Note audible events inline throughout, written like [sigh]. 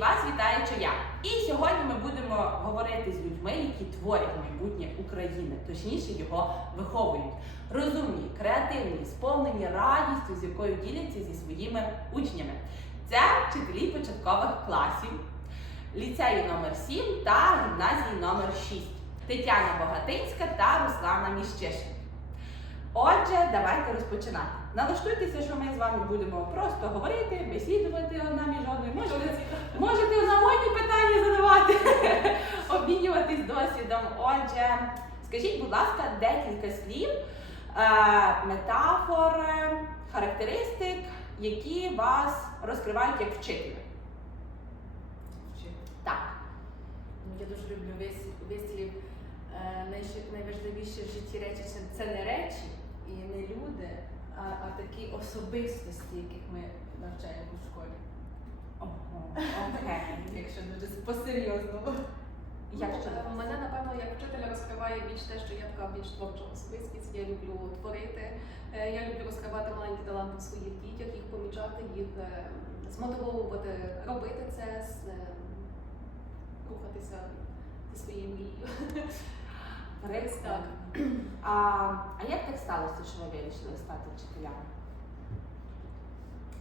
Вас вітає Чая. І сьогодні ми будемо говорити з людьми, які творять майбутнє України, точніше його виховують. Розумні, креативні, сповнені радістю, з якою діляться зі своїми учнями. Це вчителі початкових класів, ліцею номер 7 та гімназії номер 6 Тетяна Богатинська та Руслана Міщишин. Отже, давайте розпочинати. Налаштуйтеся, що ми з вами будемо просто говорити, бесідувати одна між одною. Можете, можете нагодні питання задавати, [laughs] обмінюватись досвідом. Отже, скажіть, будь ласка, декілька слів, е, метафор, характеристик, які вас розкривають як вчителя. Так. Ну, Я дуже люблю вис- вислів. Е, Найважливіше в житті речі це не речі і не люди, а, а такі особистості, яких ми навчаємо у школі. Ого, [laughs] окей. Якщо дуже по-серйозному. Як Ну, Мене, напевно, як вчителя розкриває більш те, що я така більш творча особистість, я люблю творити, е, я люблю розкривати маленькі таланти в своїх дітях, їх помічати, їх е, змотивовувати робити це, рухатися зі своєю мрією. [laughs] Десь так. А, а як так сталося, що ви вирішили стати вчителями?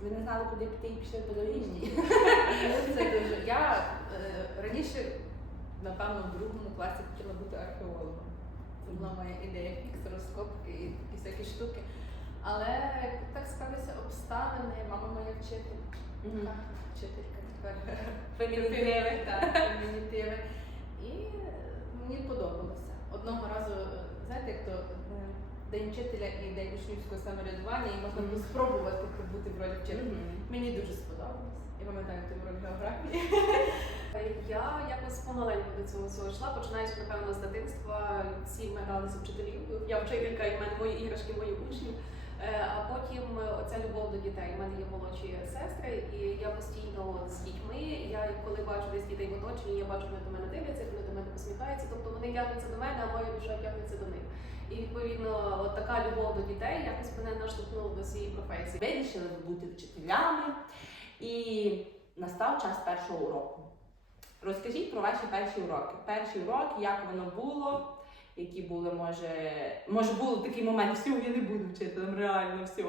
Ви не знали, куди піти і пішли педагогічні? Ну, Це дуже. Я е, раніше, напевно, в другому класі хотіла бути археологом. Це була моя ідея фікс, розкопки і такі всякі штуки. Але так склалися обставини, мама моя вчитель, вчителька тепер. Фемінітиви. Так, фемінітиви. І е, мені подобалося. Одного разу, е, знаєте, як то е, День вчителя і День учнівського самоврядування, і можна було спробувати побути в ролі вчителя. Мені дуже сподобалось. Я пам'ятаю ту роль географії. [laughs] Я якось помаленьку до цього всього йшла, починаючи, напевно, з дитинства. Всі ми гралися вчителів. Я вчителька, і в мене мої іграшки, мої учні. Е, А потім е, оця любов до дітей. У мене є молодші сестри, і я постійно з дітьми. Я коли бачу десь дітей в оточенні, я бачу, вони до мене дивляться, вони до мене посміхаються. Тобто вони тягнуться до мене, а моя душа тягнеться до них. І відповідно, от така любов до дітей якось мене наштовхнула до цієї професії. Вирішили бути вчителями, і настав час першого уроку. Розкажіть про ваші перші уроки. Перший урок, як воно було, які були, може, може було такий момент, все, я не буду вчителем, реально все.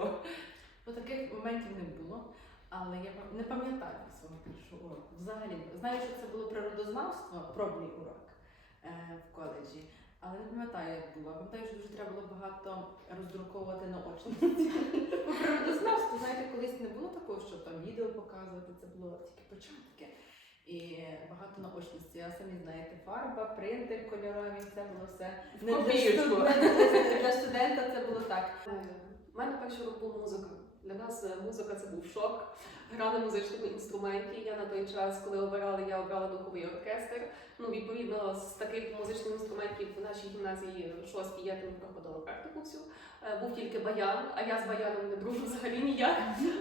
Ну, таких моментів не було, але я не пам'ятаю свого першого уроку. Взагалі, знаю, що це було природознавство, пробний урок е, в коледжі. Але не пам'ятаю, як було. Пам'ятаю, що дуже треба було багато роздруковувати наочності. Бо природознавство, знаєте, колись не було такого, що там відео показувати, це було тільки початки. І багато наочності, а самі знаєте, фарба, принтер кольорові, це було все. Не для, студента це було так. У мене перший урок був музика. Для нас е, музика це був шок. Гра на музичному інструменті. Я на той час, коли обирали, я обрала духовий оркестр. Ну, відповідно, з таких музичних інструментів в нашій гімназії шостій я тим проходила практику всю. Е, Був тільки баян, а я з баяном не дружу взагалі ніяк.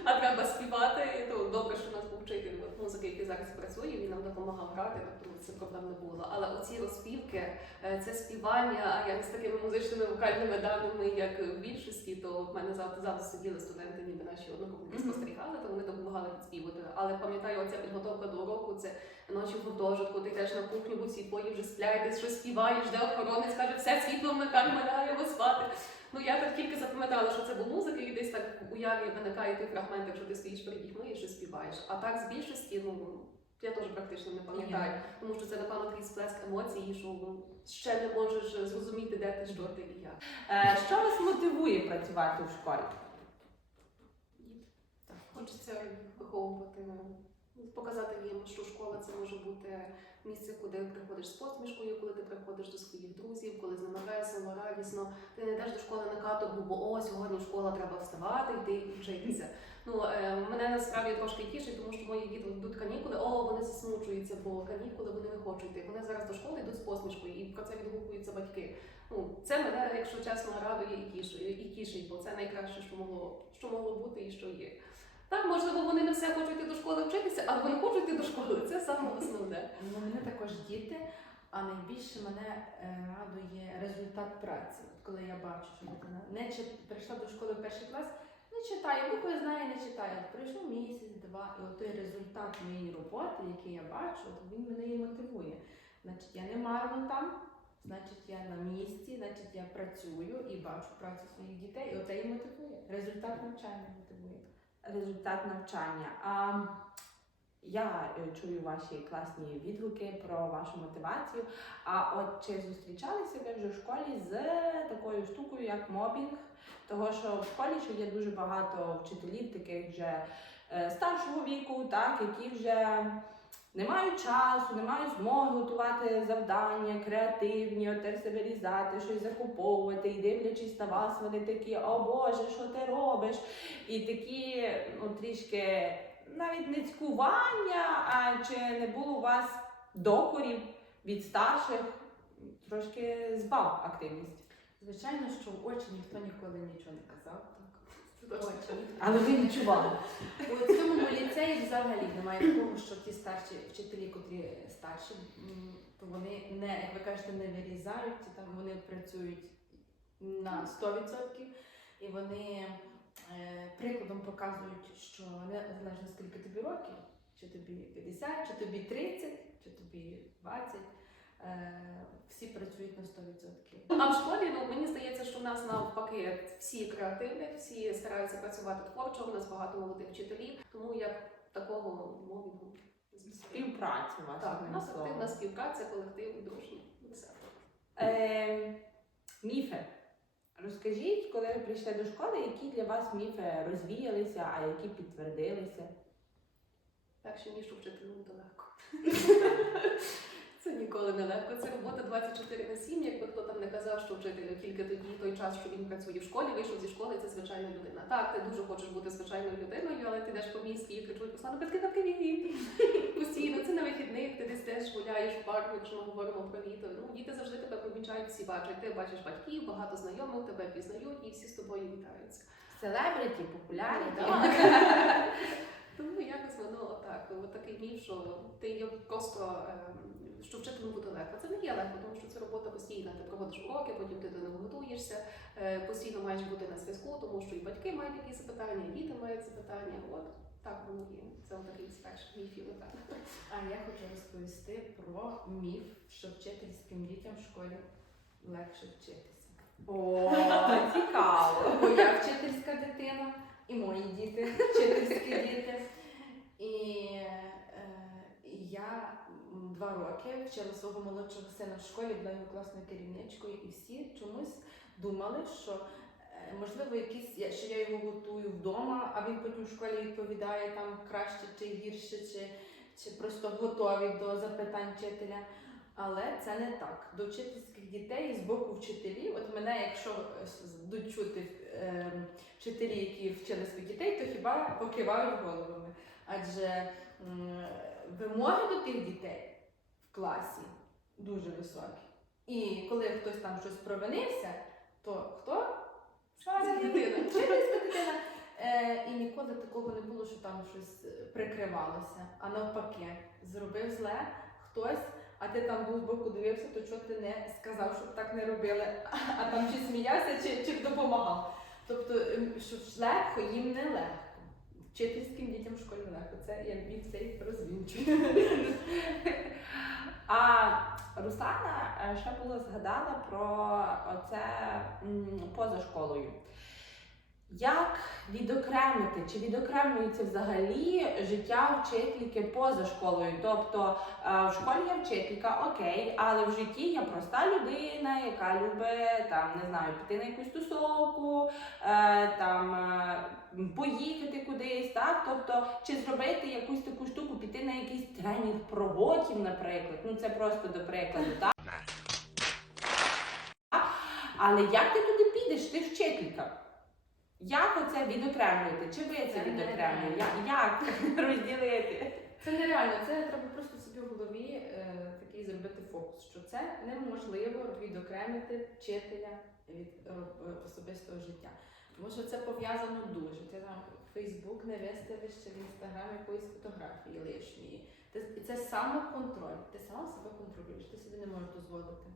А треба співати. То добре, що у нас був вчитель музики, який зараз працює, він нам допомагав грати, тобто це проблем не було. Але оці розпівки, е, це співання, а я не з такими музичними вокальними даними, як в більшості, то в мене завжди завжди сиділи студенти, ніби наші одногрупники Мгм. спостерігали, то вони допомагали підспівати. Але пам'ятаю, оця підготовка до уроку, це ночі в гуртожитку, ти йдеш на кухню, бо всі твої вже сплять, ти щось співаєш, де охоронець каже, все світло вмикай, ми лягаємо спати. Ну я так тільки запам'ятала, що це був музика, і десь так в уяві виникає той фрагмент, якщо ти стоїш перед дітьми і щось співаєш. А так з більшості, ну я теж практично не пам'ятаю, тому що це напевно такий сплеск емоцій, що ну, ще не можеш зрозуміти, де ти, що ти і як. Е, що вас мотивує працювати у школі? Хочеться виховувати, що школа це може бути місце, куди приходиш з посмішкою, коли ти приходиш до своїх друзів, коли з ними весело, радісно. Ти не йдеш до школи на каторгу, бо о, сьогодні школа треба вставати, йти і вчитися. Ну е, мене насправді трошки тішить, тому що мої діти йдуть канікули, о, вони засмучуються, бо канікули вони не хочуть йти. Вони зараз до школи йдуть з посмішкою, і про це відгукуються батьки. Ну, це мене, якщо чесно, радує і тішить, і тішить, бо це найкраще, що могло, що могло бути і що є. Так, можливо, вони не все хочуть йти до школи вчитися, але вони хочуть йти до школи. Це саме основне. Ну, мене також діти, а найбільше мене е, радує результат праці. Коли я бачу, що дитина не чи прийшла до школи в перший клас, Не читаю, букви знаю, не читаю. От Пройшов місяць, два, і от той результат моєї роботи, який я бачу, от він мене і мотивує. Значить, я не марно там, значить, я на місці, значить, я працюю і бачу працю своїх дітей, і оце і мотивує. Результат навчання мотивує. Результат навчання. А я е, чую ваші класні відгуки про вашу мотивацію. А от чи зустрічалися ви вже в школі з такою штукою, як мобінг? Того, що в школі ще є дуже багато вчителів, таких вже е, старшого віку, так, які вже не мають часу, не мають змоги готувати завдання, креативні, от те себе різати, щось закуповувати, і дивлячись на вас, вони такі, о Боже, що ти робиш? І такі, ну, трішки навіть не цькування, а чи не було у вас докорів від старших, трошки збав активність. Звичайно, що очі ніхто ніколи нічого не казав. Це точно. Очі ніхто Але ви відчували. У цьому ліцеї взагалі немає такого, що ті старші вчителі, котрі старші, то вони не, як ви кажете, не вирізають, там вони працюють на 100%, і вони е, прикладом показують, що незалежно скільки тобі років, чи тобі 50, чи тобі 30, чи тобі 20, е, всі працюють на 100%. А в школі ну мені здається, що в нас навпаки всі креативні, всі стараються працювати творчо. У нас багато молодих вчителів, тому як такого мовінгу Співпраця ваша. Так, у нас активна співпраця, колектив, дружні. Все. Е, міфи. Розкажіть, коли ви прийшли до школи, які для вас міфи розвіялися, а які підтвердилися? Перші ніж вчителю буде легко. [laughs] Це ніколи не легко. Це робота 24 на 7. Якби хто там не казав, що вчителю тільки тоді той час, що він працює в школі, вийшов зі школи, це звичайна людина. Так, ти дуже хочеш бути звичайною людиною, але ти йдеш по місті і кричуть Руслана, батьки привіт. [laughs] Постійно це на вихідних, ти десь теж гуляєш в парку, якщо ми говоримо про літо. Ну, діти завжди тебе помічають, всі бачать. Ти бачиш батьків, багато знайомих, тебе пізнають і всі з тобою вітаються. Селебриті, популярні. [laughs] Так. Тому якось воно отак, от такий міф, що ти є просто ем, що вчителем буде легко. Це не є легко, тому що це робота постійна. Ти проводиш уроки, потім ти до них готуєшся, е, постійно маєш бути на зв'язку, тому що і батьки мають якісь запитання, і діти мають запитання. От так воно є. Це такий з перших міфів, напевно. А я хочу розповісти про міф, що вчительським дітям в школі легше вчитися. О, [laughs] цікаво. Бо я вчительська дитина, і мої діти [laughs] вчительські діти. І е, я два роки вчила свого молодшого сина в школі, була його класною керівничкою, і всі чомусь думали, що е, можливо якісь я- що я його готую вдома, а він потім в школі відповідає там краще чи гірше, чи, чи просто готові до запитань вчителя. Але це не так. До вчительських дітей з боку вчителів, от мене, якщо е, будуть чути е, вчителі, які вчили своїх дітей, то хіба покивають головами. Адже м, вимоги до тих дітей в класі дуже високі. І коли хтось там щось провинився, то хто? Це дитина. Вчительська дитина. Е, і ніколи такого не було, що там щось е, прикривалося. А навпаки, зробив зле хтось, а ти там був збоку дивився, то чого ти не сказав, щоб так не робили, а там чи сміявся, чи, чи допомагав. Тобто, ем, що легко їм не легко. Вчительським дітям в школі легко. Це я міг цей розвінчую. А Руслана е, ще було згадала про оце м, поза школою. Як відокремити, чи відокремлюється взагалі життя вчительки поза школою? Тобто е, в школі я вчителька, окей, але в житті я проста людина, яка любить там, не знаю, піти на якусь тусовку, е, там е, поїхати кудись, так? Тобто, чи зробити якусь таку штуку, піти на якийсь тренінг провотів, наприклад. Ну це просто до прикладу, так? Але як ти туди підеш? Ти вчителька. Як оце відокремлюєте? Чи ви це відокремлюєте? Як, [laughs] розділити? Це нереально, це треба просто собі в голові е, такий зробити фокус, що це неможливо відокремити вчителя від е, особистого життя. Тому що це пов'язано дуже. Ти там Фейсбук не виставиш чи в інстаграм якоїсь фотографії лишньої. Ти, це самоконтроль. Ти сам себе контролюєш, ти собі не можеш дозволити.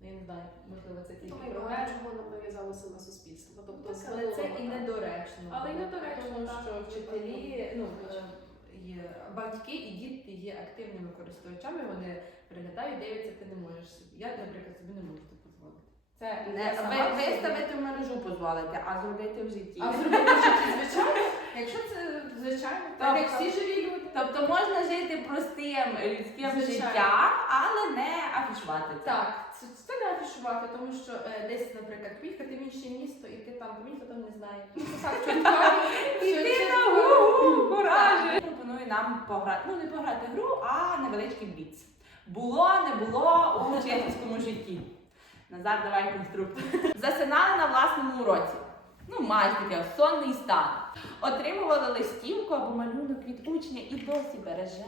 Ну, я не знаю, можливо, це тільки Думаю, про мене. нам нав'язалося на суспільство. Тобто, Так, але це і недоречно. Але й недоречно, Тому так, що вчителі, ну, е, є батьки і діти є активними користувачами, вони переглядають, дивляться, ти не можеш собі. Я, наприклад, собі не можу це дозволити. Це Не я сама собі- виставити в мережу дозволите, а зробити в житті. А зробити в житті, звичайно, якщо це звичайно, так як всі живі люди. Тобто можна жити простим людським Звичайно. життям, але не афішувати це. Так, це, це не афішувати, тому що е, десь, наприклад, поїхати в інше місто, і ти там ніхто там не знає. Ну, чуткарі, [laughs] Іди на гу, куражі. Пропоную нам пограти, ну не пограти гру, а невеличкий бліц. Було, не було у вчительському житті. Назар, давай конструктор. Засинали на власному уроці. Ну, майже таке сонний стан. Отримували листівку або малюнок від учня і досі бережете.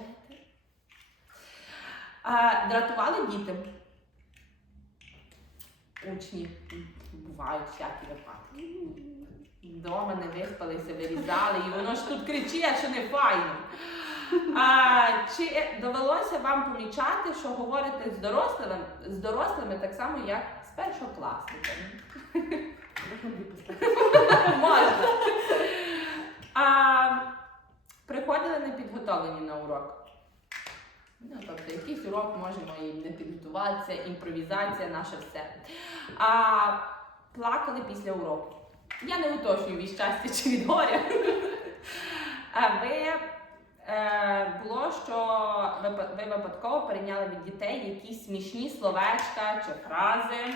А, дратували дітям. Учні бувають всякі випадки. Дома не виспалися, вирізали, і воно ж тут кричить, що не файно. А, чи довелося вам помічати, що говорите з дорослими, з дорослими так само, як з першокласниками? Можна. А, приходили непідготовлені на урок. Ну, тобто, якийсь урок можемо і не підготуватися, імпровізація, наше все. А, плакали після уроку. Я не уточнюю від щастя чи від горя. А ви е, було, що ви випадково перейняли від дітей якісь смішні словечка чи фрази.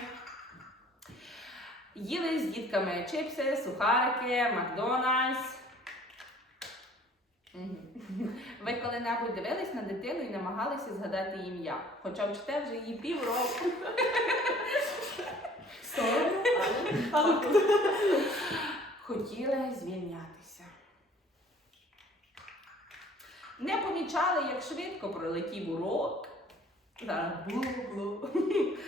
Їли з дітками чипси, сухарики, Макдональдс. [laughs] Ви коли-небудь дивились на дитину і намагалися згадати ім'я, хоча вчите вже її півроку. [laughs] [laughs] Хотіли звільнятися. Не помічали, як швидко пролетів урок. Зараз блу-блу. [laughs]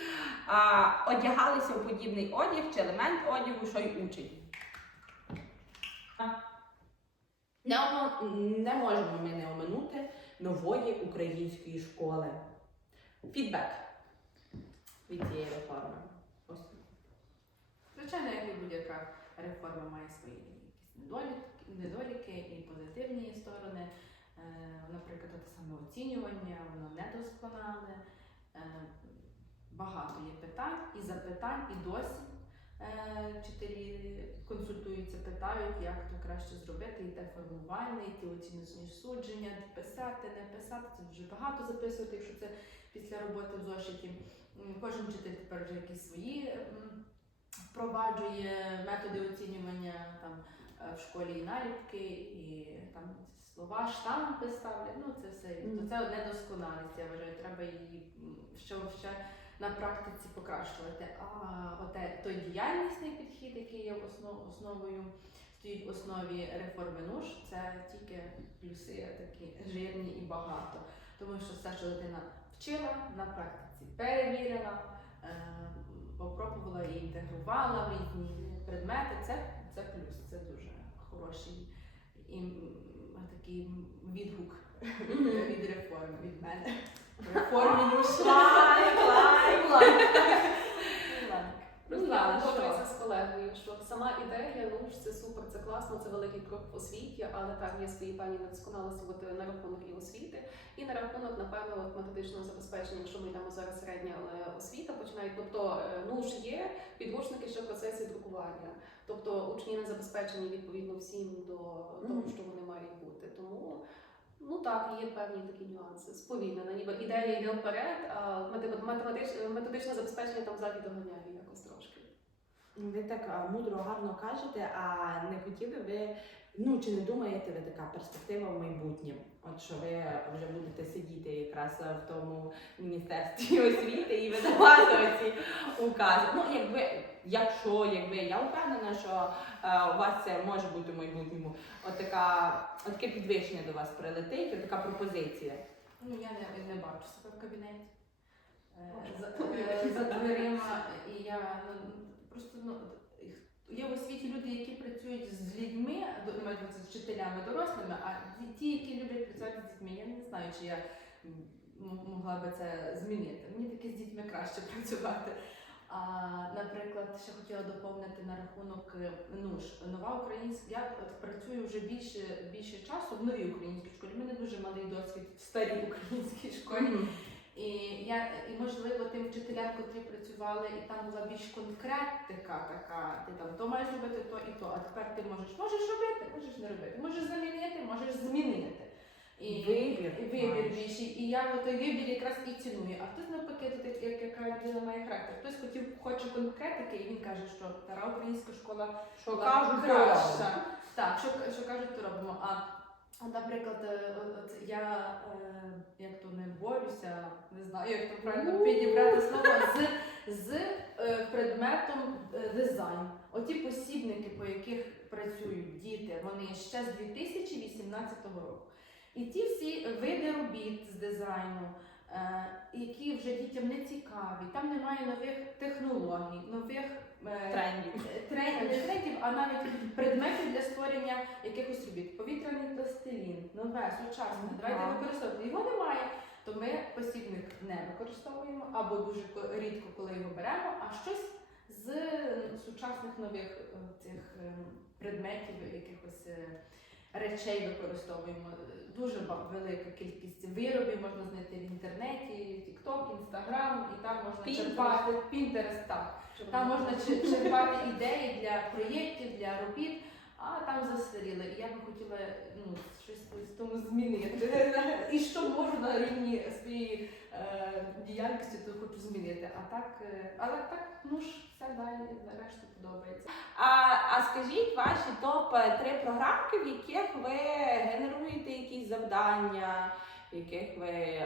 А, Одягалися у подібний одяг чи елемент одягу, що й учень. Не, не можемо ми не оминути нової української школи. Фідбек від цієї реформи. Ось. Звичайно, як і будь-яка реформа має свої якісь недоліки, недоліки і позитивні сторони. Е, Наприклад, те саме оцінювання, воно недосконале. Е, Багато є питань і запитань, і досі е, вчителі консультуються, питають, як то краще зробити, і те формування, і ті оціночні судження, писати, не писати. Це дуже багато записувати, якщо це після роботи в зошиті. Кожен вчитель тепер вже якісь свої впроваджує методи оцінювання там в школі і наліпки, і там слова, штампи ставлять. Ну це все Мгм. то це одне досконалість. Я вважаю, треба її м, ще, на практиці покращувати. А оте той діяльнісний підхід, який є основ, основою, стоїть в основі реформи НУШ, це тільки плюси такі жирні і багато. Тому що все, що дитина вчила на практиці, перевірила, е, попробувала і інтегрувала в різні предмети. Це, це плюс, це дуже хороший і, такий відгук [laughs] від реформи від мене. Реформі. [laughs] Лайк, лайк, лайк. Ну, Руслана, що? Колегою, що сама ідея, ну це супер, це класно, це великий крок в освіті, але так є свої певні недосконалості от, на рахунок і освіти, і на рахунок, напевно, от, методичного забезпечення, якщо ми йдемо зараз середня е, освіта, починає, тобто е, ну ж є підручники ще в процесі друкування, тобто учні не забезпечені відповідно всім до того, що вони мають бути. Тому Ну так, є певні такі нюанси. Сповільнена, ніби ідея йде вперед, а методичне забезпечення там ззаді доганяє якось трошки. Ви так мудро, гарно кажете, а не хотіли ви, ну чи не думаєте ви така перспектива в майбутнє? От що ви вже будете сидіти якраз в тому міністерстві [laughs] освіти і видавати оці укази. Ну, якби, якщо, якби я впевнена, що е, у вас це може бути в майбутньому, от така, от таке підвищення до вас прилетить, от така пропозиція. Ну, я не, не бачу себе в кабінеті. Е, За, е, за дверима, і я ну, ну, є в освіті люди, які працюють з людьми, з вчителями дорослими, а ті- які люблять працювати з дітьми, я не знаю, чи я могла би це змінити. Мені таки з дітьми краще [laughs] працювати. А, наприклад, ще хотіла доповнити на рахунок е, ну ж, нова українська. Я от працюю вже більше, більше часу в новій українській школі. У мене дуже малий досвід в старій українській школі. І я і можливо тим вчителям, котрі працювали, і там була більш конкретика така. Ти там то маєш робити то і то. А тепер ти можеш можеш робити, можеш не робити, можеш замінити, можеш змінити. І Вибір і вибір більший. І я той вибір якраз і ціную. А хтось навпаки, тут як, як яка людина має характер. Хтось хотів, хоче конкретики, і він каже, що стара українська школа Що кажуть, краща. Так, що, що кажуть, то робимо. А Наприклад, е, от я е, як то не борюся, не знаю, як то правильно підібрати слово з, з е, предметом е, дизайн. Оті посібники, по яких працюють діти, вони ще з 2018 року. І ті всі види робіт з дизайну, які вже дітям не цікаві, там немає нових технологій, нових е, Трендів. трендів, трендів, а навіть предметів для створення якихось робіт. Повітряний пластилін, нове, сучасне. Давайте використовувати. Його немає, то ми посібник не використовуємо або дуже рідко, коли його беремо, а щось з сучасних нових е, цих е, предметів, якихось е, речей використовуємо. Дуже велика кількість виробів можна знайти в інтернеті, TikTok, Instagram, і там можна Pinterest. черпати Pinterest, так. Там можна чер- черпати ідеї для проєктів, для робіт, а там застаріли. І я би хотіла ну, щось з тому змінити. [laughs] І що можу на рівні своєї е, діяльності, то хочу змінити. А так, е, але так, ну ж, все далі, нарешті подобається. А, а скажіть ваші топ 3 програмки, в яких ви генеруєте якісь завдання, в яких ви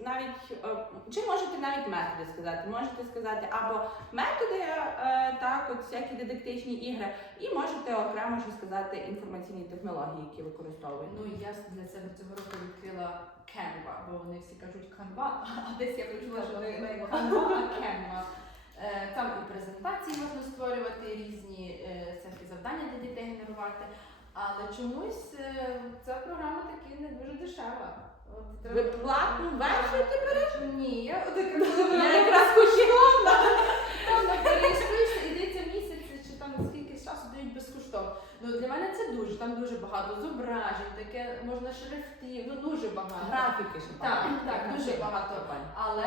навіть е, чи можете навіть методи сказати? Можете сказати або методи, е, так, от всякі дидактичні ігри, і можете окремо ще сказати інформаційні технології, які використовуєте. Ну я для себе цього року відкрила Canva, бо вони всі кажуть Canva, [laughs] а десь я почула, що не Canva, а Canva. Е, Там і презентації можна створювати, різні всякі завдання для дітей генерувати. Але чомусь ця програма таки не дуже дешева. Ви платну версію ти береш? Ні, я [laughs] якраз хотіла. там реєструєшся, йдеться місяць чи там скільки часу дають безкоштовно. Ну для мене це дуже, там дуже багато зображень, таке можна шрифтів, ну дуже багато. Графіки ще Так, багато. так, дуже багато. Але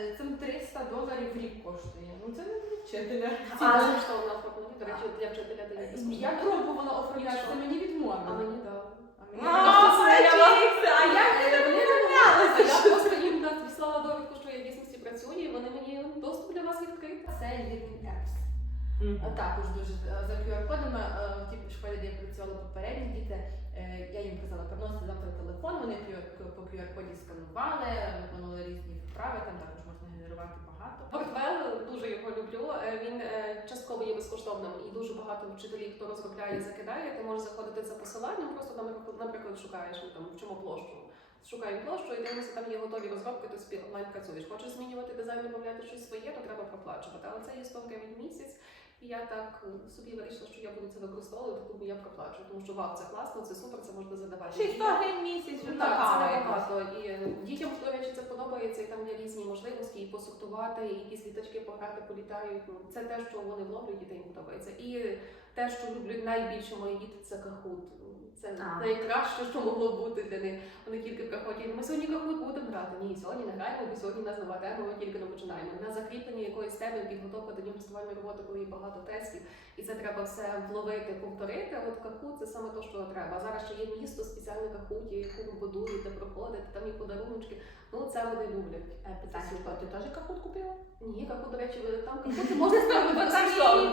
е, цим 300 доларів в рік коштує. Ну це не для вчителя. Це безкоштовно оформлення, до речі, для вчителя дає безкоштовно. Я пробувала оформляти, це мені А відмовили. мені дали. А мені А, відмовили. а як Е, ти вони А не я просто їм надіслала довідку, що я в дійсності працюю, і вони мені доступ для вас відкрити. Це Learning Apps. Мгм. А Також дуже е, за QR-кодами е, в школі, де я працювала попередні діти, я їм казала, приносити завтра телефон, вони по QR-коді сканували, виконували різні вправи, там також можна генерувати багато. Вортвел дуже його люблю. Він частково є безкоштовним і дуже багато вчителів, хто розробляє, закидає. Ти можеш заходити за посиланням, просто там, наприклад, наприклад, шукаєш ну, там в чому площу. Шукаємо площу і дивимося, там є готові розробки, ти собі онлайн працюєш. Хочеш змінювати дизайн, додати щось своє, то треба проплачувати. Але це є 100 гривень в місяць. І я так е, собі вирішила, що я буду це використовувати, тому я проплачую. Тому що вау, це класно, це супер, це можна задавати. 600 гривень місяць, Ну, Так, це така набагато. І е, дітям, до речі, це подобається, і там є різні можливості, і посортувати, і якісь літачки пограти, політають. Ну, Це те, що вони вловлюють, дітей їм подобається. І те, що люблять найбільше мої діти, це кахут. Це найкраще, що могло бути для них. Вони тільки кахоті. Ми сьогодні кахут будемо грати. Ні, сьогодні не граємо, бо сьогодні у нас нова тема, ми тільки не починаємо. На закріплення якоїсь теми, підготовка до діагностувальної роботи, коли є багато тестів, і це треба все вловити, повторити. А от кахут це саме те, що треба. Зараз ще є місто спеціальне кахуті, яку будують, де проходити, там є подарунки. Ну це вони люблять. Е, Питання, ти теж кахут купила? Ні, кахут, до речі, там кахути можна ставити там є безкоштовно.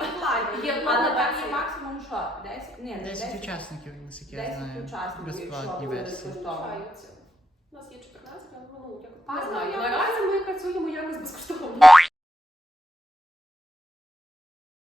там є максимум що? 10? Ні, 10 10. учасників, наскільки я 10 знаю. учасників, Безплатні якщо безкоштовно. У нас є 14, але ну, як не ну, знаю. Наразі ми працюємо якось безкоштовно.